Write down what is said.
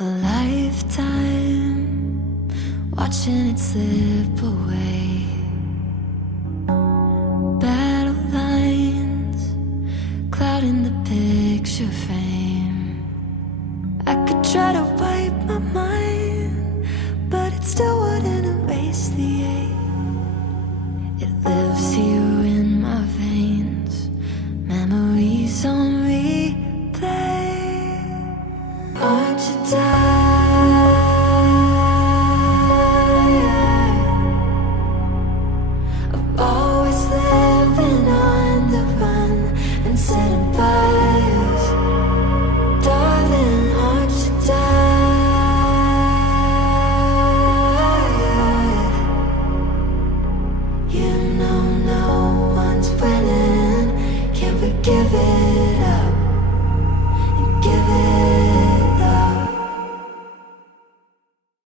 A lifetime watching it slip away. Battle lines clouding the picture frame. I could try to wipe my mind, but it still wouldn't erase the ache. It lives here in my veins, memories on replay. Aren't you tired?